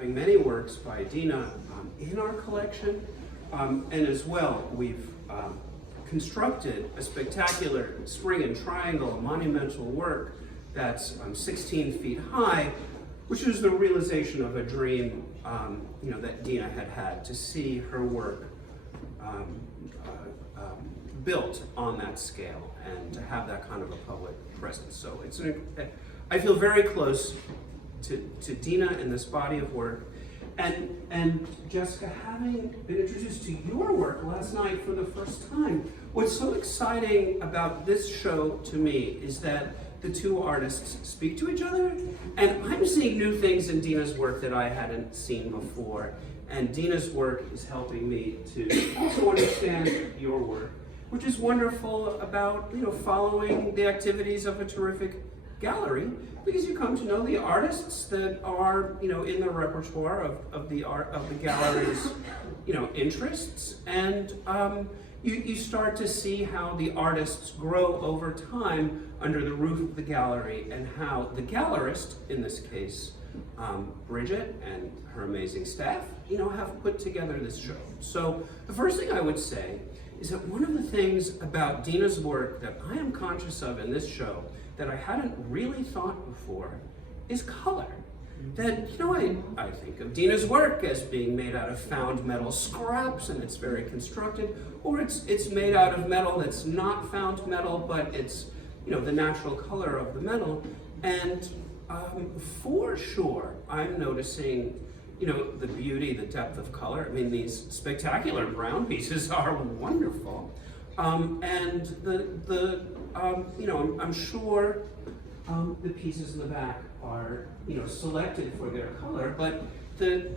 having many works by Dina in our collection. And as well, we've constructed a spectacular spring and triangle, a monumental work that's 16 feet high, which is the realization of a dream that Dina had to see her work built on that scale and to have that kind of a public presence. So I feel very close to Dina and this body of work. And Jessica, having been introduced to your work last night for the first time, what's so exciting about this show to me is that the two artists speak to each other, and I'm seeing new things in Dina's work that I hadn't seen before, and Dina's work is helping me to also understand your work, which is wonderful about following the activities of a terrific gallery, because you come to know the artists that are in the repertoire of the gallery's interests, and you start to see how the artists grow over time under the roof of the gallery, and how the gallerist, in this case Bridgette and her amazing staff, have put together this show. So the first thing I would say is that one of the things about Dina's work that I am conscious of in this show that I hadn't really thought before is color. That, I think of Dina's work as being made out of found metal scraps, and it's very constructed, or it's made out of metal that's not found metal, but it's, the natural color of the metal. And for sure, I'm noticing, the beauty, the depth of color. I mean, these spectacular brown pieces are wonderful. And I'm sure the pieces in the back are, selected for their color, but the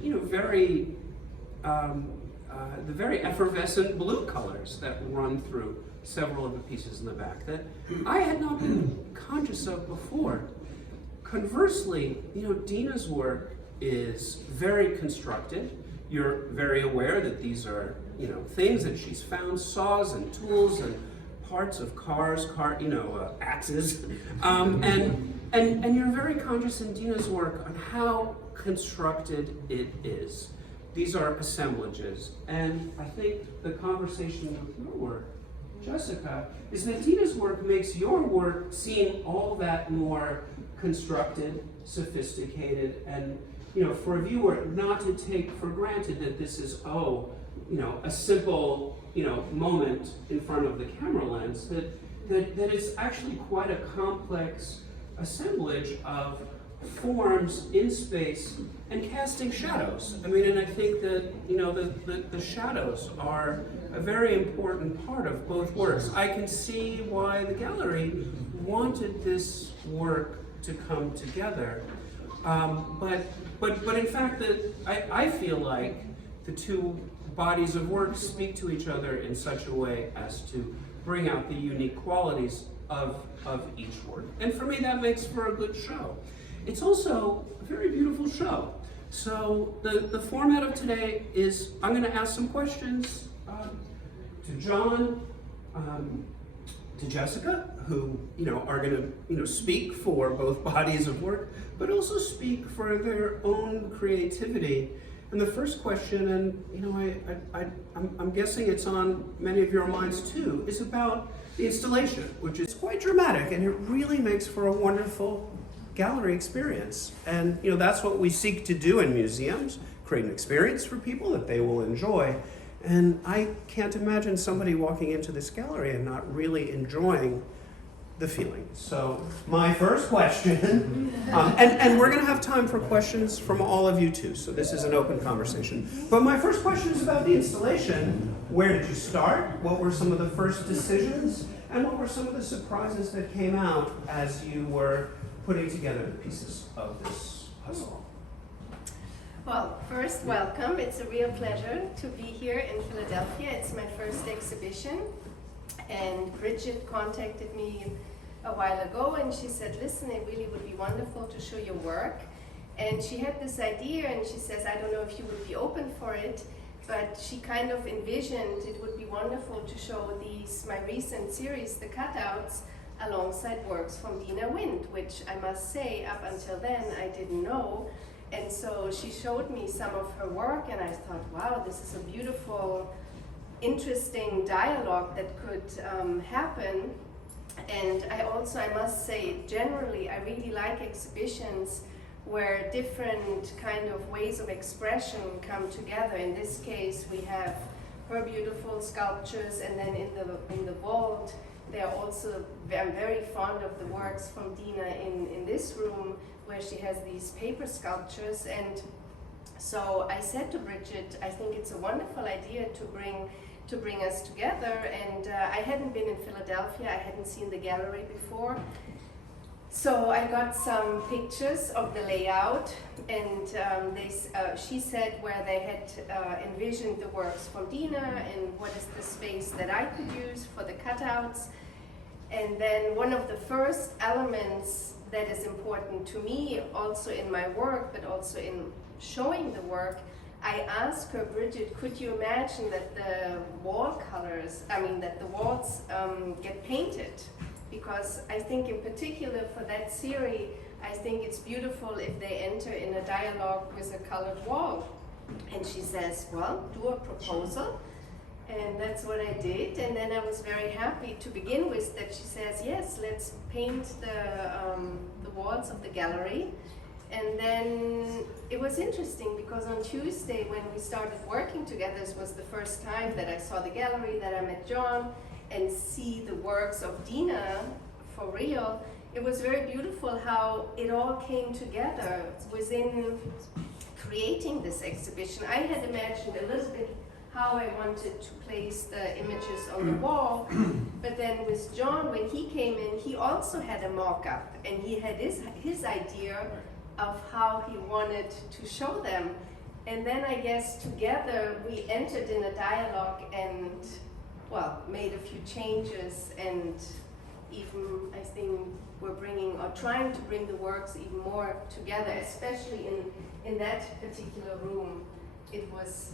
very effervescent blue colors that run through several of the pieces in the back that I had not been conscious of before. Conversely, Dina's work is very constructed. You're very aware that these are, things that she's found, saws and tools and parts of cars, axes, and you're very conscious in Dina's work on how constructed it is. These are assemblages, and I think the conversation with your work, Jessica, is that Dina's work makes your work seem all that more constructed, sophisticated, and for a viewer not to take for granted that this is a simple moment in front of the camera lens, that it's actually quite a complex assemblage of forms in space and casting shadows. I mean, and I think that the shadows are a very important part of both works. I can see why the gallery wanted this work to come together, but in fact, I feel like the two bodies of work speak to each other in such a way as to bring out the unique qualities of each work. And for me, that makes for a good show. It's also a very beautiful show. So the format of today is I'm going to ask some questions to John, to Jessica, who are going to speak for both bodies of work, but also speak for their own creativity. And the first question, and I'm guessing it's on many of your minds too, is about the installation, which is quite dramatic, and it really makes for a wonderful gallery experience. And that's what we seek to do in museums, create an experience for people that they will enjoy. And I can't imagine somebody walking into this gallery and not really enjoying the feeling. So my first question, and we're going to have time for questions from all of you too, so this is an open conversation. But my first question is about the installation. Where did you start? What were some of the first decisions? And what were some of the surprises that came out as you were putting together the pieces of this puzzle? Well, first, welcome. It's a real pleasure to be here in Philadelphia. It's my first exhibition. And Bridgette contacted me a while ago, and she said, listen, it really would be wonderful to show your work. And she had this idea, and she says, I don't know if you would be open for it, but she kind of envisioned it would be wonderful to show my recent series, the cutouts, alongside works from Dina Wind, which I must say, up until then, I didn't know. And so she showed me some of her work, and I thought, wow, this is a beautiful, interesting dialogue that could happen. And I must say, generally, I really like exhibitions where different kind of ways of expression come together. In this case, we have her beautiful sculptures, and then in the vault, I'm very fond of the works from Dina in this room, where she has these paper sculptures. And so I said to Bridgette, I think it's a wonderful idea to bring us together. And I hadn't been in Philadelphia, I hadn't seen the gallery before. So I got some pictures of the layout, and she said where they had envisioned the works from Dina and what is the space that I could use for the cutouts. And then one of the first elements that is important to me, also in my work, but also in showing the work, I asked her, Bridgette, could you imagine that the wall colors, that the walls get painted? Because I think in particular for that series, I think it's beautiful if they enter in a dialogue with a colored wall. And she says, well, do a proposal. And that's what I did. And then I was very happy to begin with that she says, yes, let's paint the walls of the gallery. And then it was interesting because on Tuesday when we started working together, this was the first time that I saw the gallery, that I met John, and see the works of Dina for real. It was very beautiful how it all came together within creating this exhibition. I had imagined a little bit how I wanted to place the images on the wall, but then with John, when he came in, he also had a mock-up, and he had his idea of how he wanted to show them. And then I guess together we entered in a dialogue and, well, made a few changes, and even I think we're trying to bring the works even more together, especially in that particular room. It was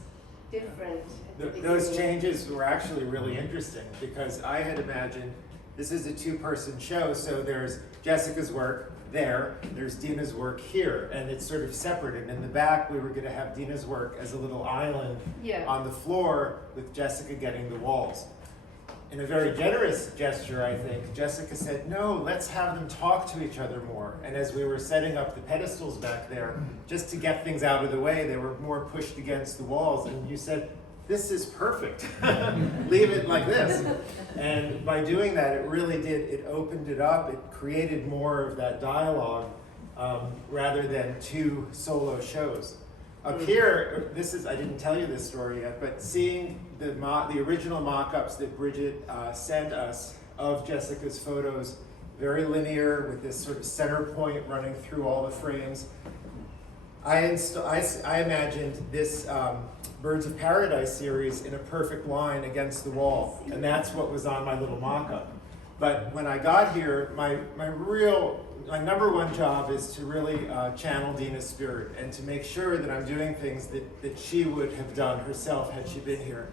different. Those changes were actually really interesting because I had imagined this is a two-person show, so there's Jessica's work there's Dina's work here, and it's sort of separate. And in the back, we were going to have Dina's work as a little island on the floor with Jessica getting the walls. In a very generous gesture, I think, Jessica said, no, let's have them talk to each other more. And as we were setting up the pedestals back there, just to get things out of the way, they were more pushed against the walls. And you said, this is perfect. Leave it like this. And by doing that, it really did, it opened it up. It created more of that dialogue rather than two solo shows. Up here, I didn't tell you this story yet, but seeing the original mock-ups that Bridgette sent us of Jessica's photos, very linear with this sort of center point running through all the frames, I imagined this Birds of Paradise series in a perfect line against the wall, and that's what was on my little mock-up. But when I got here, my number one job is to really channel Dina's spirit and to make sure that I'm doing things that she would have done herself had she been here.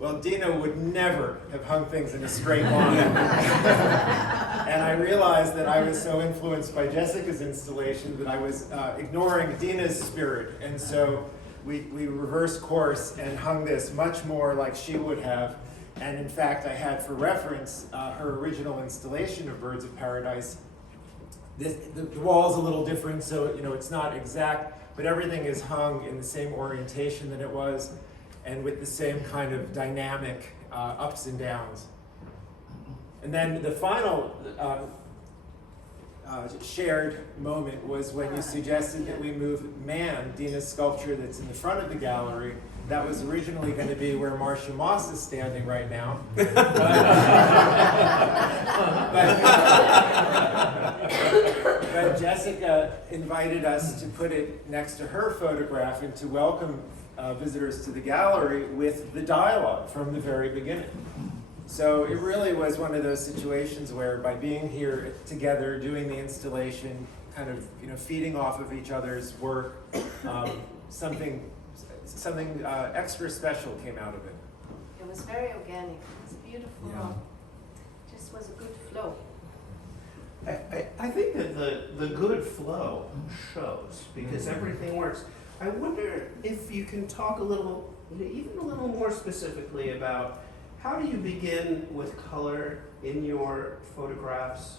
Well, Dina would never have hung things in a straight line. And I realized that I was so influenced by Jessica's installation that I was ignoring Dina's spirit. And so we reversed course and hung this much more like she would have. And in fact, I had for reference her original installation of Birds of Paradise. The wall's a little different, so it's not exact, but everything is hung in the same orientation that it was, and with the same kind of dynamic ups and downs. And then the final shared moment was when you suggested that we move Man, Dina's sculpture that's in the front of the gallery. That was originally going to be where Marcia Moss is standing right now. But Jessica invited us to put it next to her photograph and to welcome visitors to the gallery with the dialogue from the very beginning. So it really was one of those situations where by being here together, doing the installation, kind of feeding off of each other's work, something extra special came out of it. It was very organic. It was beautiful. Yeah. Just was a good flow. I think that the good flow shows because everything works. I wonder if you can talk a little, even a little more specifically about how do you begin with color in your photographs?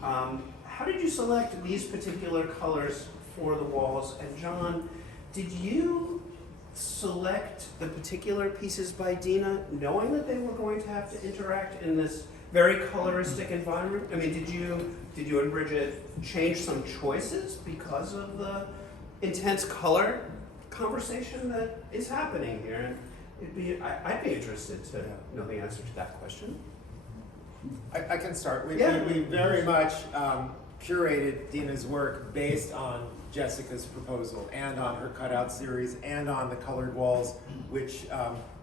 How did you select these particular colors for the walls? And John, did you select the particular pieces by Dina knowing that they were going to have to interact in this very coloristic environment? I mean, did you and Bridgette change some choices because of the intense color conversation that is happening here? And I'd be interested to know the answer to that question. I can start. We Yeah. very much curated Dina's work based on Jessica's proposal and on her cutout series and on the colored walls, which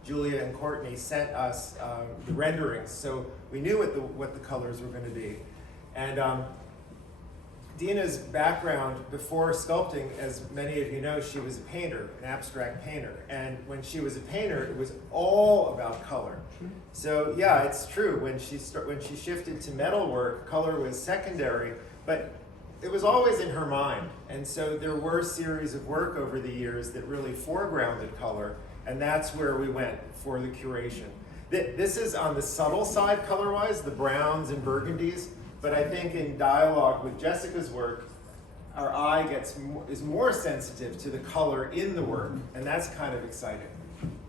Julia and Courtney sent us the renderings, so we knew what the colors were going to be. And Dina's background before sculpting, as many of you know, she was a painter, an abstract painter. And when she was a painter, it was all about color. So yeah, it's true. When she shifted to metalwork, color was secondary, but it was always in her mind. And so there were a series of work over the years that really foregrounded color, and that's where we went for the curation. This is on the subtle side color-wise, the browns and burgundies. But I think in dialogue with Jessica's work, our eye is more sensitive to the color in the work, and that's kind of exciting.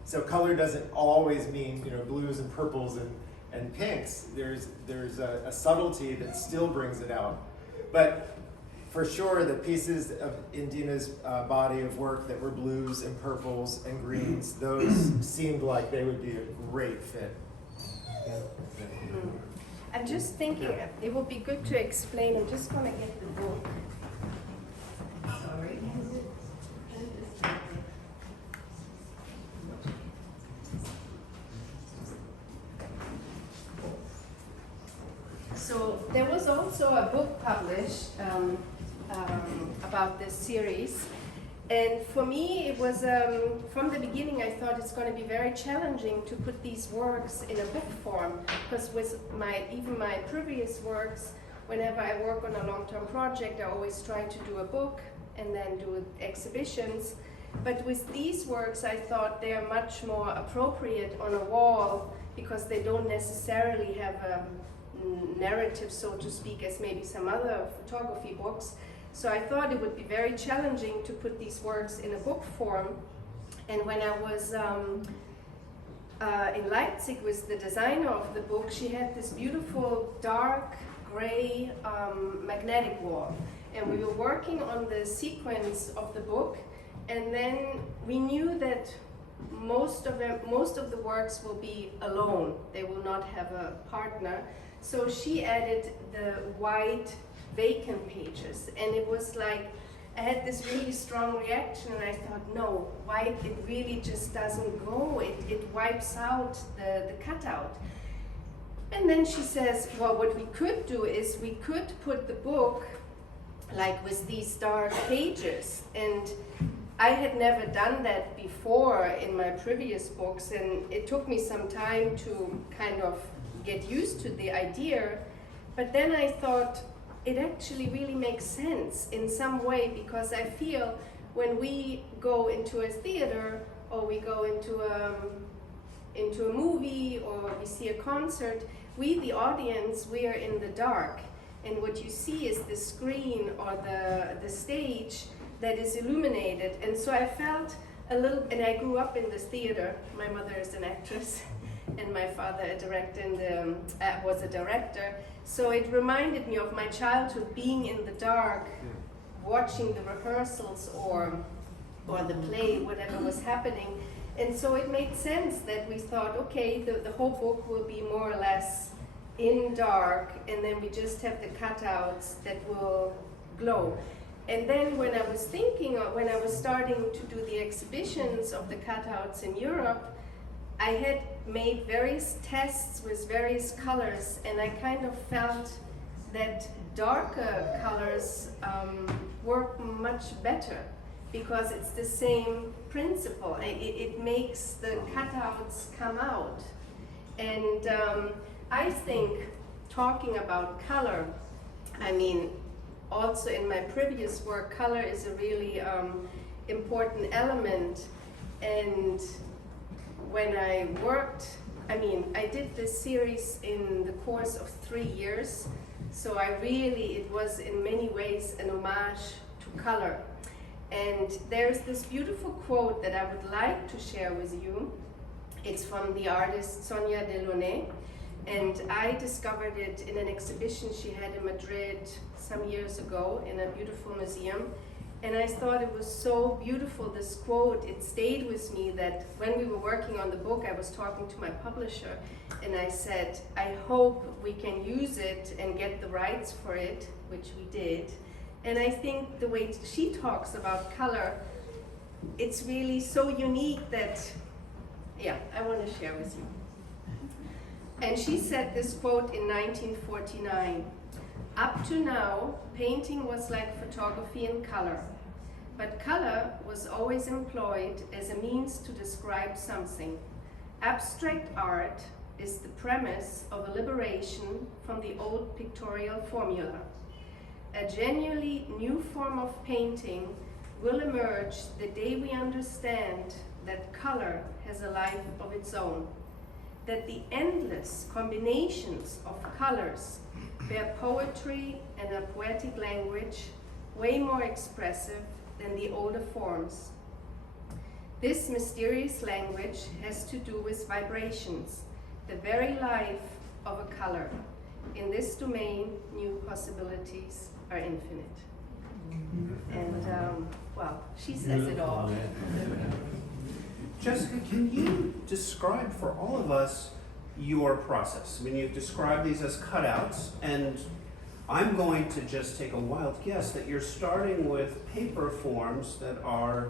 So color doesn't always mean blues and purples and pinks. There's a subtlety that still brings it out. But for sure, the pieces in Dina's body of work that were blues and purples and greens, those seemed like they would be a great fit. I'm just thinking it would be good to explain. I'm just going to get the book. Sorry. So there was also a book published about this series. And for me, it was, from the beginning, I thought it's going to be very challenging to put these works in a book form, because with even my previous works, whenever I work on a long-term project, I always try to do a book and then do exhibitions. But with these works, I thought they are much more appropriate on a wall, because they don't necessarily have a narrative, so to speak, as maybe some other photography books. So I thought it would be very challenging to put these works in a book form. And when I was in Leipzig with the designer of the book, she had this beautiful dark gray magnetic wall. And we were working on the sequence of the book, and then we knew that most of the works will be alone. They will not have a partner. So she added the white vacant pages, and it was like I had this really strong reaction, and I thought, no, white, it really just doesn't go. It wipes out the cutout. And then she says, well, what we could do is we could put the book like with these dark pages, and I had never done that before in my previous books, and it took me some time to kind of get used to the idea. But then I thought, it actually really makes sense in some way, because I feel when we go into a theater, or we go into a movie, or we see a concert, we, the audience, we are in the dark. And what you see is the screen or the stage that is illuminated. And so I felt a little, and I grew up in this theater. My mother is an actress, and my father a director, and was a director. So it reminded me of my childhood, being in the dark, watching the rehearsals or the play, whatever was happening. And so it made sense that we thought, okay, the whole book will be more or less in dark, and then we just have the cutouts that will glow. And then when I was thinking, or when I was starting to do the exhibitions of the cutouts in Europe, I had made various tests with various colors, and I kind of felt that darker colors work much better, because it's the same principle. It makes the cutouts come out. And I think, talking about color, I mean, also in my previous work, color is a really important element. And when I worked, I mean, I did this series in the course of 3 years. So it was in many ways an homage to color. And there's this beautiful quote that I would like to share with you. It's from the artist Sonia Delaunay. And I discovered it in an exhibition she had in Madrid some years ago in a beautiful museum. And I thought it was so beautiful, this quote. It stayed with me that when we were working on the book, I was talking to my publisher and I said, I hope we can use it and get the rights for it, which we did. And I think the way she talks about color, it's really so unique that, yeah, I want to share with you. And she said this quote in 1949. Up to now, painting was like photography in color, but color was always employed as a means to describe something. Abstract art is the premise of a liberation from the old pictorial formula. A genuinely new form of painting will emerge the day we understand that color has a life of its own, that the endless combinations of colors bear poetry and a poetic language way more expressive than the older forms. This mysterious language has to do with vibrations, the very life of a color. In this domain, new possibilities are infinite. And well, she says it all. Jessica, can you describe for all of us your process? I mean, you've described these as cutouts, and I'm going to just take a wild guess that you're starting with paper forms that are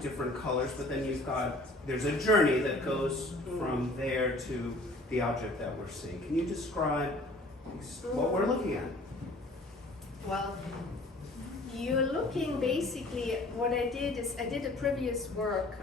different colors, but then there's a journey that goes from there to the object that we're seeing. Can you describe what we're looking at? Well, you're looking basically, what I did is I did a previous work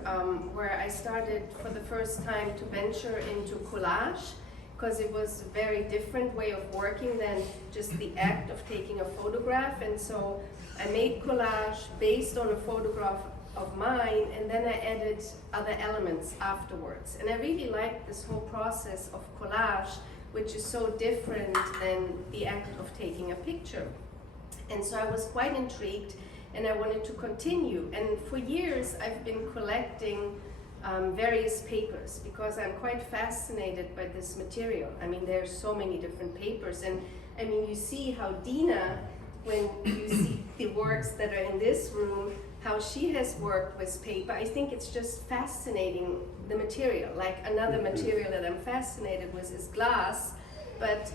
where I started for the first time to venture into collage, because it was a very different way of working than just the act of taking a photograph. And so I made collage based on a photograph of mine, and then I added other elements afterwards. And I really liked this whole process of collage, which is so different than the act of taking a picture. And so I was quite intrigued and I wanted to continue. And for years I've been collecting various papers because I'm quite fascinated by this material. I mean, there's so many different papers. And I mean, you see how Dina, when you see the works that are in this room, how she has worked with paper. I think it's just fascinating, the material. Like another material that I'm fascinated with is glass, but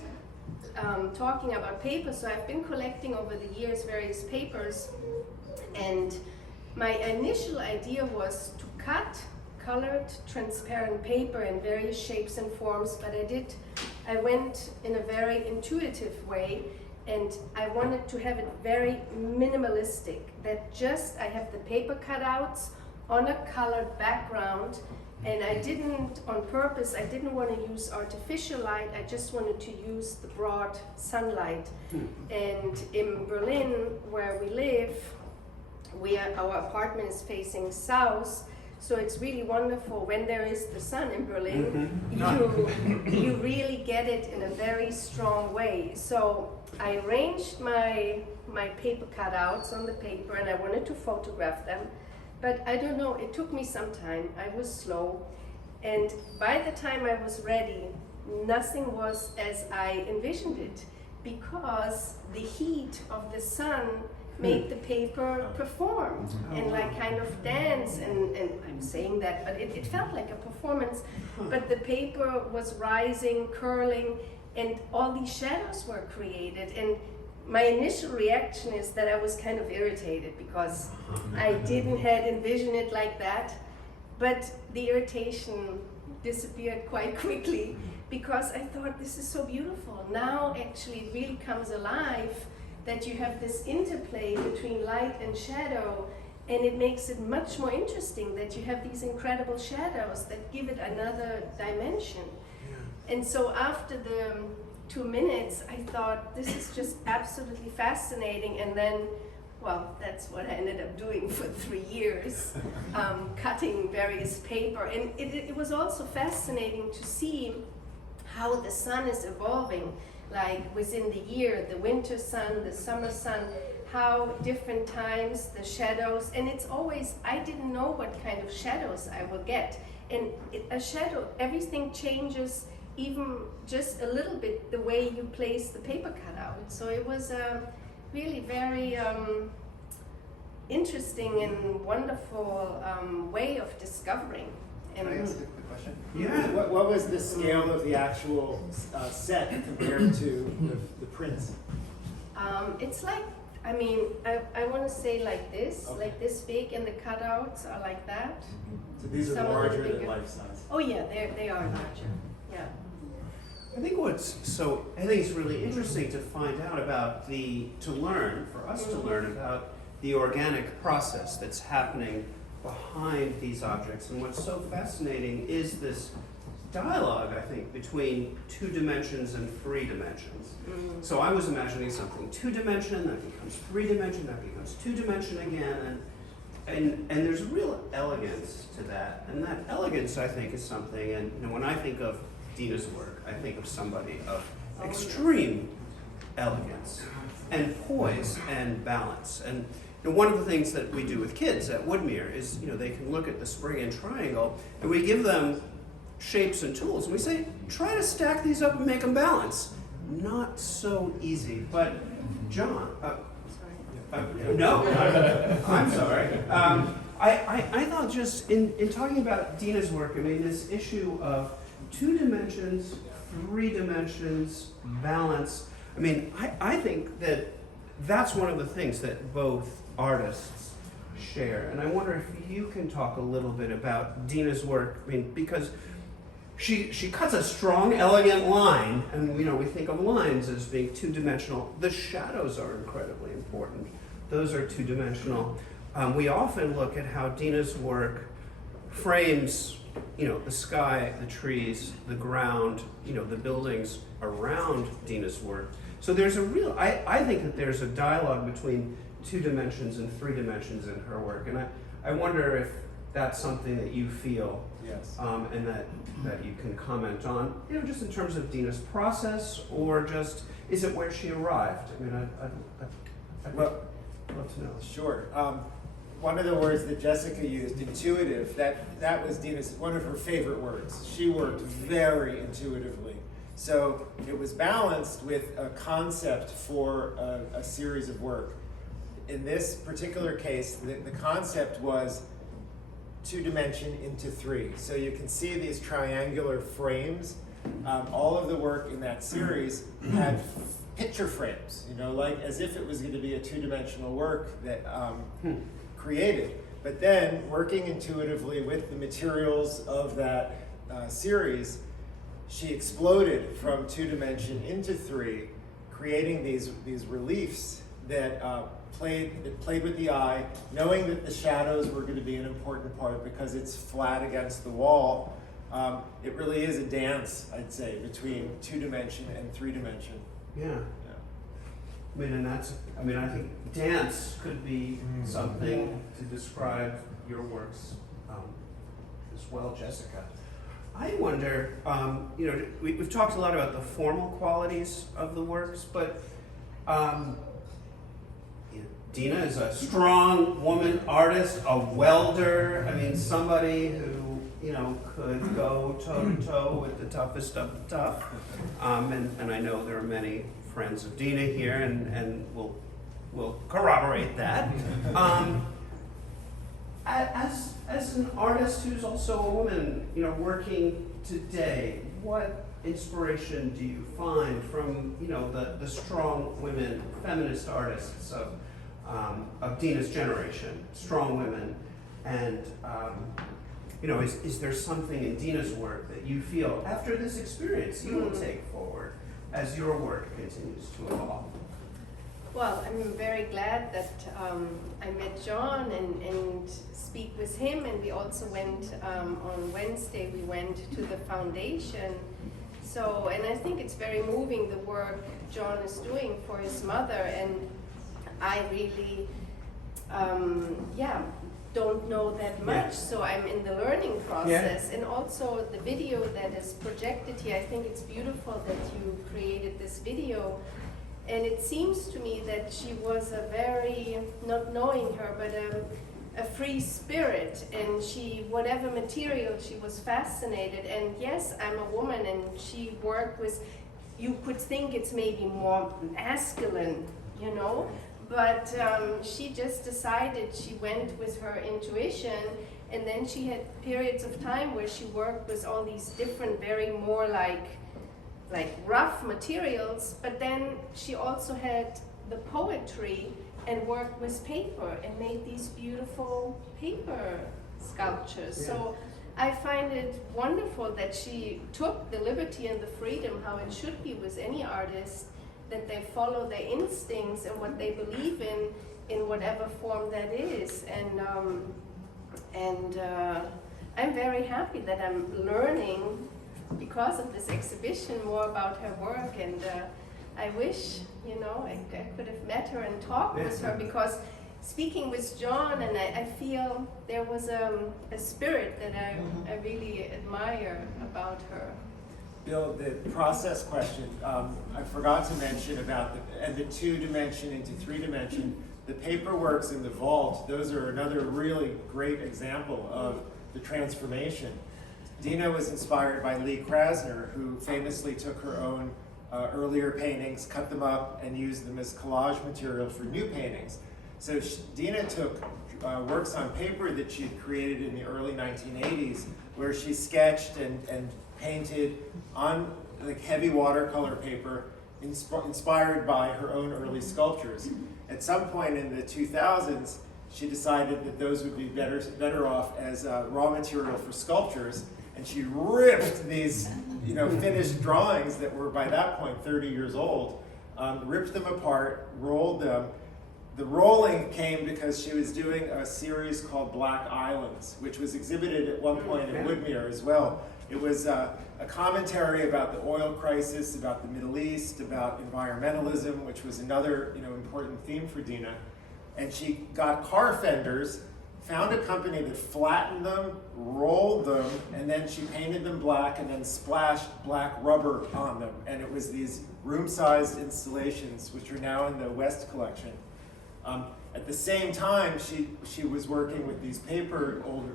talking about paper, so I've been collecting over the years various papers, and my initial idea was to cut colored transparent paper in various shapes and forms, but I went in a very intuitive way, and I wanted to have it very minimalistic, that just I have the paper cutouts on a colored background. And I didn't, on purpose, I didn't want to use artificial light, I just wanted to use the broad sunlight. And in Berlin, where we live, our apartment is facing south, so it's really wonderful when there is the sun in Berlin, you really get it in a very strong way. So I arranged my paper cutouts on the paper and I wanted to photograph them. But I don't know, it took me some time. I was slow. And by the time I was ready, nothing was as I envisioned it, because the heat of the sun made the paper perform and like kind of dance. And I'm saying that, but it felt like a performance. But the paper was rising, curling, and all these shadows were created. And my initial reaction is that I was kind of irritated because I didn't had envisioned it like that, but the irritation disappeared quite quickly because I thought, this is so beautiful. Now actually it really comes alive, that you have this interplay between light and shadow, and it makes it much more interesting that you have these incredible shadows that give it another dimension. And so after 2 minutes, I thought this is just absolutely fascinating. And then, well, that's what I ended up doing for 3 years, cutting various paper. And it was also fascinating to see how the sun is evolving, like within the year, the winter sun, the summer sun, how different times, the shadows, and it's always, I didn't know what kind of shadows I will get. And a shadow, everything changes even just a little bit the way you place the paper cutout. So it was really very interesting and wonderful way of discovering. Can I ask a quick question? Yeah. What was the scale of the actual set compared to the prints? It's like, I mean, I want to say like this big, and the cutouts are like that. So these are Some of them larger than bigger. life size. Oh yeah, they are larger. Yeah. I think it's really interesting to find out about for us to learn about the organic process that's happening behind these objects. And what's so fascinating is this dialogue, I think, between 2 dimensions and 3 dimensions. So I was imagining something 2-dimension, that becomes 3-dimension, that becomes 2-dimension again, and there's a real elegance to that. And that elegance, I think, is something, and when I think of Dina's work, I think of somebody of extreme elegance and poise and balance. And one of the things that we do with kids at Woodmere is, they can look at the spring and triangle, and we give them shapes and tools, and we say, try to stack these up and make them balance. Not so easy, but John, no, I'm sorry. I thought just in talking about Dina's work, I mean, this issue of 2 dimensions, 3 dimensions, balance, I mean, I think that's one of the things that both artists share. And I wonder if you can talk a little bit about Dina's work, I mean, because she cuts a strong, elegant line, and we think of lines as being 2-dimensional. The shadows are incredibly important. Those are 2-dimensional. We often look at how Dina's work frames, the sky, the trees, the ground, the buildings around Dina's work. So there's a real, I think that there's a dialogue between 2 dimensions and 3 dimensions in her work, and I wonder if that's something that you feel. Yes. And that you can comment on, just in terms of Dina's process, or just, is it where she arrived? I mean, I'd love to know. Sure. One of the words that Jessica used, intuitive, that was Dina's, one of her favorite words. She worked very intuitively. So it was balanced with a concept for a series of work. In this particular case, the concept was 2-dimension into 3. So you can see these triangular frames. All of the work in that series had picture frames, like as if it was going to be a 2-dimensional work that created. But then, working intuitively with the materials of that series, she exploded from 2-dimension into 3, creating these reliefs that played with the eye, knowing that the shadows were going to be an important part because it's flat against the wall. It really is a dance, I'd say, between 2-dimension and 3-dimension. Yeah. I think dance could be something to describe your works as well, Jessica. I wonder, we've talked a lot about the formal qualities of the works, but Dina is a strong woman artist, a welder. I mean, somebody who could go toe to toe with the toughest of the tough. And I know there are many friends of Dina here, and will corroborate that. As an artist who's also a woman, working today, what inspiration do you find from the strong women, feminist artists of Dina's generation, strong women, and is there something in Dina's work that you feel after this experience you will take forward as your work continues to evolve? Well, I'm very glad that I met John and speak with him, and we also went on Wednesday. We went to the foundation So, and I think it's very moving, the work John is doing for his mother, and I really, don't know that much, so I'm in the learning process. And also the video that is projected here, I think it's beautiful that you created this video. And it seems to me that she was a very, not knowing her, but a free spirit, and she, whatever material, she was fascinated. And yes, I'm a woman, and she worked with, you could think it's maybe more masculine, you know, but she just decided, she went with her intuition, and then she had periods of time where she worked with all these different, very more like rough materials, but then she also had the poetry and worked with paper and made these beautiful paper sculptures. So I find it wonderful that she took the liberty and the freedom, how it should be with any artist, that they follow their instincts and what they believe in whatever form that is. And I'm very happy that I'm learning because of this exhibition more about her work, and I wish, you know, I could have met her and talked with her, because speaking with John, and I feel there was a spirit that I really admire about her. Bill, the process question, I forgot to mention about the 2-dimension into 3-dimension. The paperworks in the vault, those are another really great example of the transformation. Dina was inspired by Lee Krasner, who famously took her own earlier paintings, cut them up, and used them as collage material for new paintings. So Dina took works on paper that she had created in the early 1980s, where she sketched and painted on like heavy watercolor paper, inspired by her own early sculptures. At some point in the 2000s, she decided that those would be better off as raw material for sculptures, and she ripped these, you know, finished drawings that were by that point 30 years old, ripped them apart, rolled them. The rolling came because she was doing a series called Black Islands, which was exhibited at one point in Woodmere as well. It was a commentary about the oil crisis, about the Middle East, about environmentalism, which was another, you know, important theme for Dina. And she got car fenders, found a company that flattened them, rolled them, and then she painted them black and then splashed black rubber on them. And it was these room-sized installations, which are now in the West collection. At the same time, she was working with these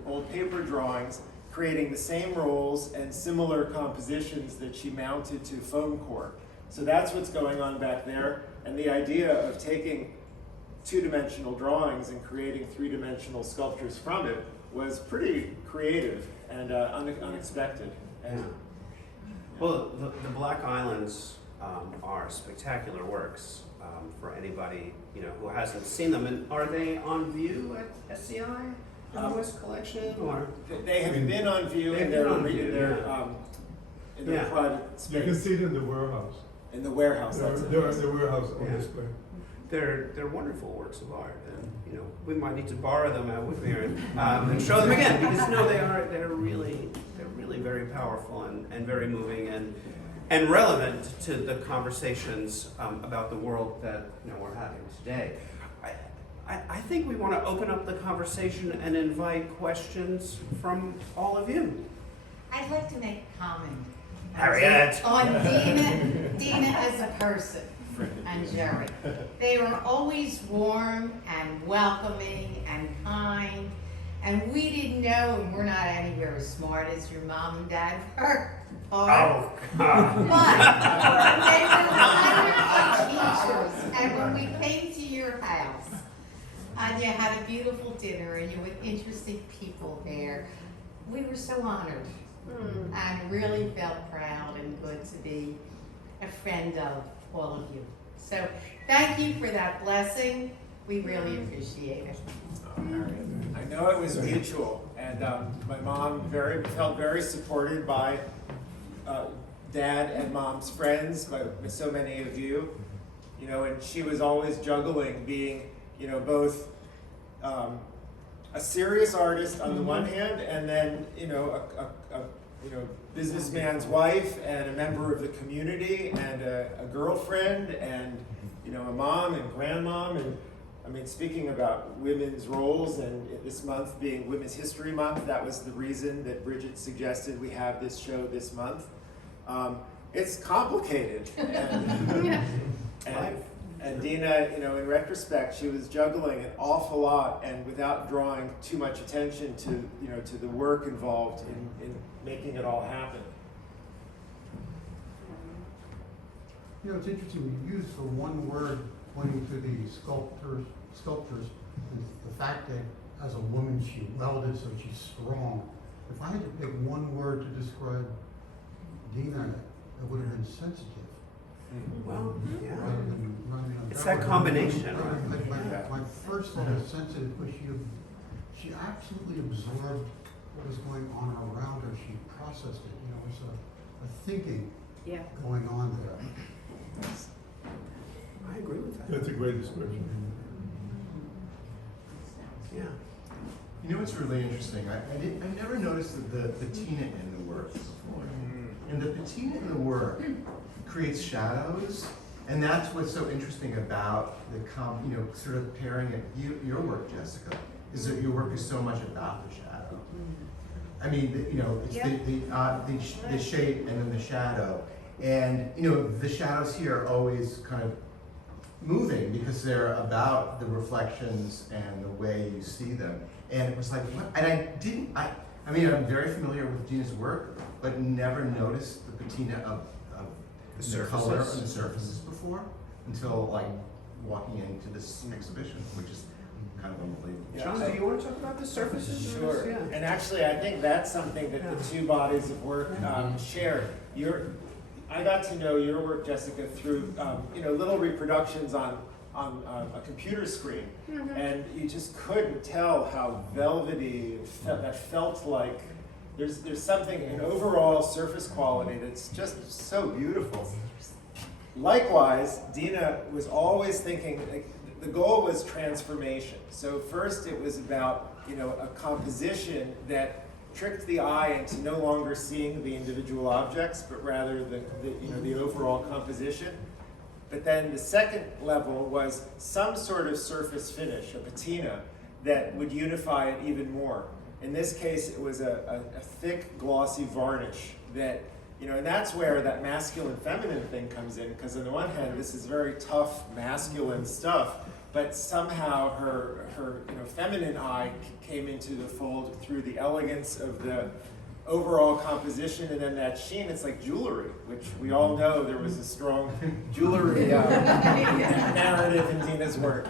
old paper drawings, creating the same rolls and similar compositions that she mounted to foam core. So that's what's going on back there. And the idea of taking 2-dimensional drawings and creating 3-dimensional sculptures from it was pretty creative and unexpected. And, well, the Black Islands are spectacular works for anybody, you know, who hasn't seen them. And are they on view at SCI in the West Collection, or they have been on view in their private space. You can see it in the warehouse. In the warehouse. They're in the warehouse on display. They're wonderful works of art, and you know, we might need to borrow them out with me and show them again, because no, they're really very powerful and very moving and relevant to the conversations about the world that, you know, we're having today. I think we want to open up the conversation and invite questions from all of you. I'd like to make a comment. Harriet! On Dina as a person, and Jerry. They were always warm and welcoming and kind, and we didn't know, and we're not anywhere as smart as your mom and dad were. Oh, God. But they were wonderful teachers, and when we came to your house, and you had a beautiful dinner, and you were interesting people there, we were so honored. And really felt proud and good to be a friend of all of you. So thank you for that blessing. We really appreciate it. I know it was mutual, and my mom felt very supported by Dad and Mom's friends, by so many of you. You know, and she was always juggling being, you know, both a serious artist on the one hand, and then, you know, a businessman's wife and a member of the community and a girlfriend and, a mom and grandmom. And I mean, speaking about women's roles and this month being Women's History Month, that was the reason that Bridgette suggested we have this show this month. It's complicated. And Dina, in retrospect, she was juggling an awful lot and without drawing too much attention to, to the work involved in making it all happen. It's interesting, you use the one word pointing to the sculptures, and the fact that as a woman she welded so she's strong. If I had to pick one word to describe Dina, it would have been sensitive. Well, yeah. Rather than It's that combination, right? My first thought was sensitive, but she absolutely absorbed what was going on around her. She processed it. It was a thinking going on there. I agree with that. That's a great description. Yeah. What's really interesting? I never noticed the patina in the work before. And the patina in the work creates shadows, and that's what's so interesting about the sort of pairing it. Your work, Jessica, is that your work is so much about the shadow. I mean, it's the shape and then the shadow, and the shadows here are always kind of moving because they're about the reflections and the way you see them. And it was like, what? And I mean, I'm very familiar with Dina's work, but never noticed the patina of the color and the surfaces before until like walking into this exhibition, which is kind of unbelievable. John, do you want to talk about the surfaces? Sure. Yeah. And actually, I think that's something that the two bodies of work share. I got to know your work, Jessica, through little reproductions on a computer screen, and you just couldn't tell how velvety that felt like. There's something, an overall surface quality that's just so beautiful. Likewise, Dina was always thinking, the goal was transformation. So first it was about, a composition that tricked the eye into no longer seeing the individual objects, but rather the overall composition. But then the second level was some sort of surface finish, a patina, that would unify it even more. In this case, it was a thick, glossy varnish that, and that's where that masculine-feminine thing comes in, because on the one hand, this is very tough, masculine stuff, but somehow her feminine eye came into the fold through the elegance of the overall composition, and then that sheen, it's like jewelry, which we all know there was a strong jewelry narrative in Dina's work.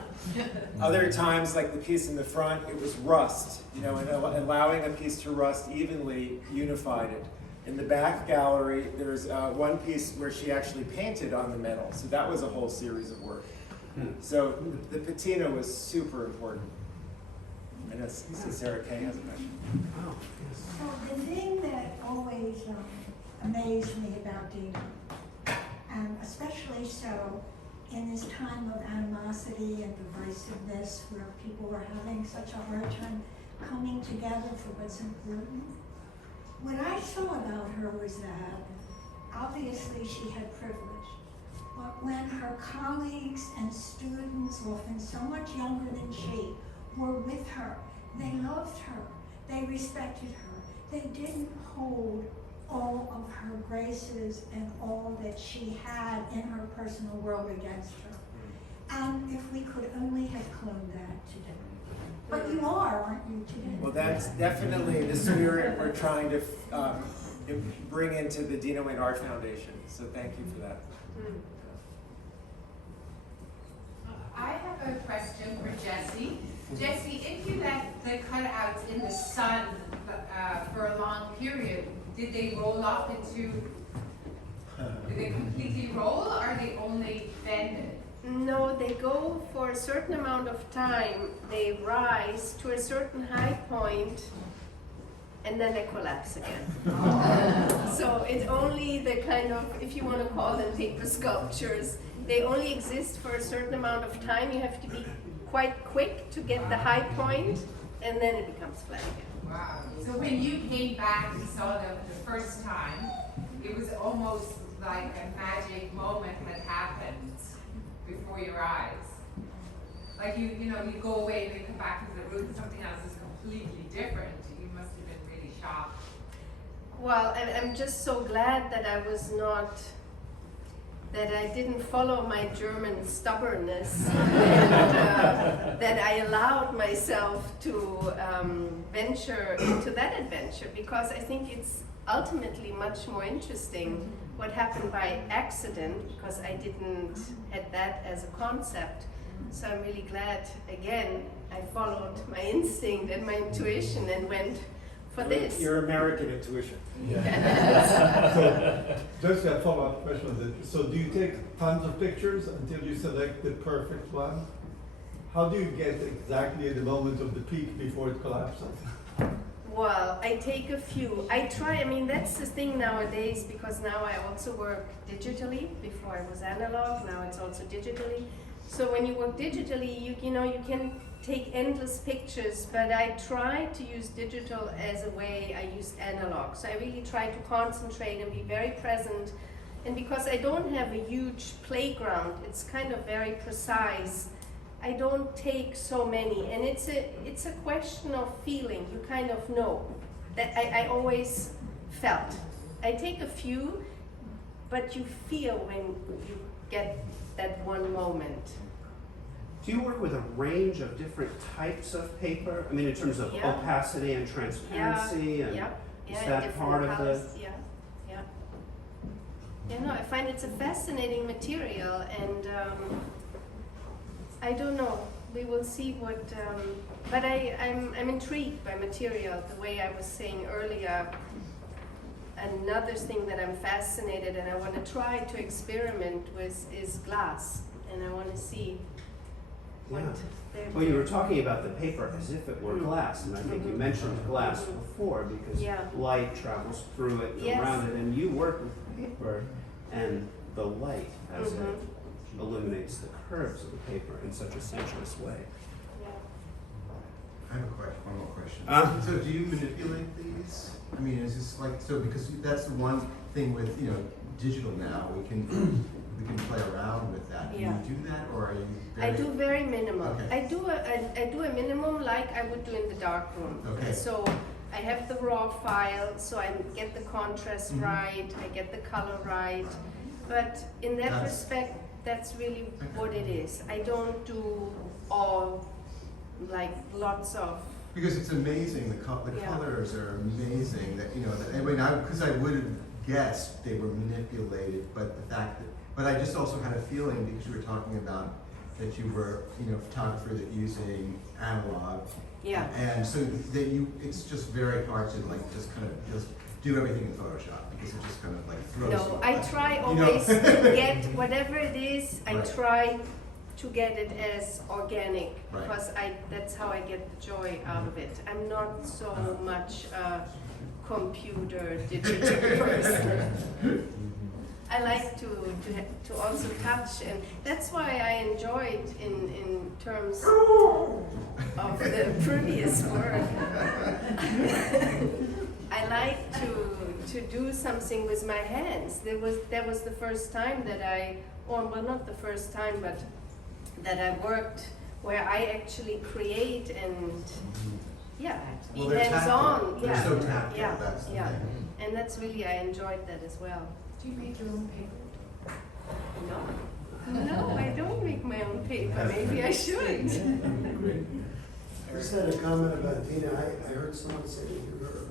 Other times, like the piece in the front, it was rust, and allowing a piece to rust evenly unified it. In the back gallery, there's one piece where she actually painted on the metal, so that was a whole series of work. So the patina was super important. I know Sarah Kay has a question. Oh, yes. So the thing that always amazed me about Dina, and especially so in this time of animosity and divisiveness where people are having such a hard time coming together for what's important, what I saw about her was that obviously she had privilege. But when her colleagues and students, often so much younger than she, were with her, they loved her, they respected her, they didn't hold all of her graces and all that she had in her personal world against her. And if we could only have cloned that today. But you are, aren't you, today? Well, that's definitely the spirit we're trying to bring into the Dina Wind Art Foundation. So thank you for that. I have a question for Jessie. Jessie, if you left the cutouts in the sun for a long period, did they roll off into, did they completely roll, or are they only bended? No, they go for a certain amount of time, they rise to a certain high point, and then they collapse again. So it's only the kind of, if you want to call them paper sculptures, they only exist for a certain amount of time. You have to be quite quick to get the high point, and then it becomes flat again. Wow. So when you came back and saw them the first time, it was almost like a magic moment had happened before your eyes. Like you go away and then come back to the room and something else is completely different. You must have been really shocked. Well, and I'm just so glad that I didn't follow my German stubbornness, and that I allowed myself to venture into that adventure, because I think it's ultimately much more interesting what happened by accident, because I didn't had that as a concept. So I'm really glad, again, I followed my instinct and my intuition and went for this. Your American intuition. So, just a follow-up question on this. So do you take tons of pictures until you select the perfect one? How do you get exactly the moment of the peak before it collapses? Well, I take a few. That's the thing nowadays, because now I also work digitally. Before I was analog, now it's also digitally. So when you work digitally, you can take endless pictures, but I try to use digital as a way I used analog. So I really try to concentrate and be very present. And because I don't have a huge playground, it's kind of very precise. I don't take so many, and it's a question of feeling. You kind of know that I always felt. I take a few, but you feel when you get that one moment. Do you work with a range of different types of paper? I mean, in terms of Yeah. opacity and transparency, and is that different part of the? colors. No, I find it's a fascinating material, and I don't know. We will see what. But I'm intrigued by material. The way I was saying earlier. Another thing that I'm fascinated and I want to try to experiment with is glass, and I want to see what Yeah. they're Well, you were doing. talking about the paper as if it were glass, and I think you mentioned glass before because Yeah. light travels through it and Yes. around it, and you work with paper and the light as it illuminates the curves of the paper in such a sensuous way. Yeah. I have a question, one more question. Uh. So do you manipulate these? I mean, is this like, so because that's the one thing with, digital now, we can play around with that. Do Yeah. you do that, or are you I very? do very minimal. Okay. I do a minimum like I would do in the darkroom. Okay. So I have the raw file, so I get the contrast Mhm. right, I get the color right. But in that That's- respect, that's really Okay. what it is. I don't do all, like lots of, Because it's amazing, the Yeah. colors are amazing, because I would have guessed they were manipulated, but the fact that, but I just also had a feeling, because you were talking about that you were, a photographer that using analog. yeah. And so that it's just very hard to just do everything in Photoshop, because it just kind of throws you. No, I try know. always to get whatever it is, I Right. try to get it as organic, Right. because that's how I get the joy out of it. I'm not so much a computer digital person. I like to also touch, and that's why I enjoyed in terms of the previous work. I like to do something with my hands. That was the first time that not the first time, but that I worked where I actually create and Well, be they're hands-on. tactile. They're so tactile, that's the thing. And that's really, I enjoyed that as well. Do you make your own paper? No, I don't make my own paper. Maybe I should. I just had a comment about Dina. I heard someone say that you were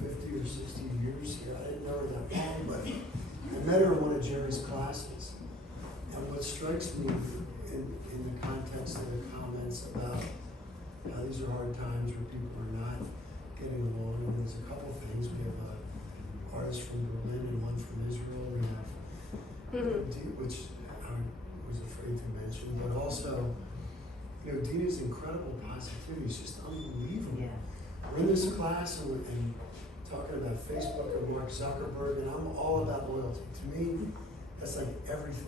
50 or 60 years here. I didn't know her that long, but I met her in one of Jerry's classes. And what strikes me in the context of the comments about these are hard times where people are not getting along, and there's a couple things. We have an artist from Berlin and one from Israel. We have, which I was afraid to mention, but also, Dina's incredible positivity is just unbelievable. We're in this class and talking about Facebook and Mark Zuckerberg, and I'm all about loyalty. To me, that's like everything.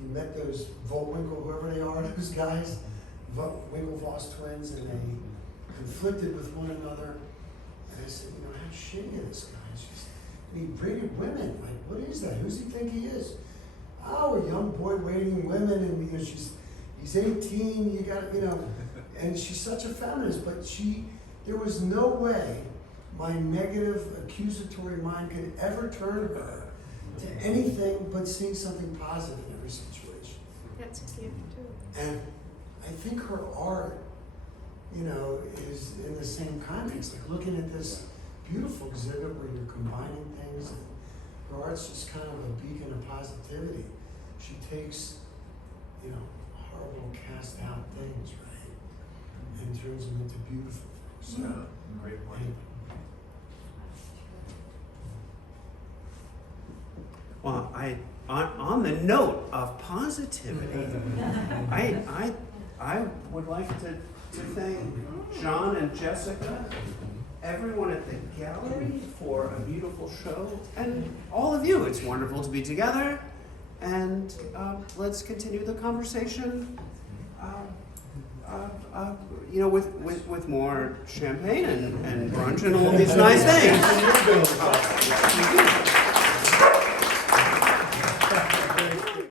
He met those Winkle, whoever they are, those guys, Winklevoss twins, and conflicted with one another. And I said, you know, how shitty is this guy? And he braided women. Like, what is that? Who's he think he is? Oh, a young boy braiding women, and you know, he's 18. You got, you know, and she's such a feminist. But there was no way my negative, accusatory mind could ever turn her to anything but seeing something positive in every situation. That's a gift too. And I think her art, you know, is in the same context. Like looking at this beautiful exhibit where you're combining things, and her art's just kind of a beacon of positivity. She takes, you know, horrible cast out things, right, and turns them into beautiful things. So, Great point. Well, on the note of positivity, I would like to thank John and Jessica, everyone at the gallery for a beautiful show, and all of you. It's wonderful to be together, and let's continue the conversation. You know, with more champagne and brunch and all of these nice things.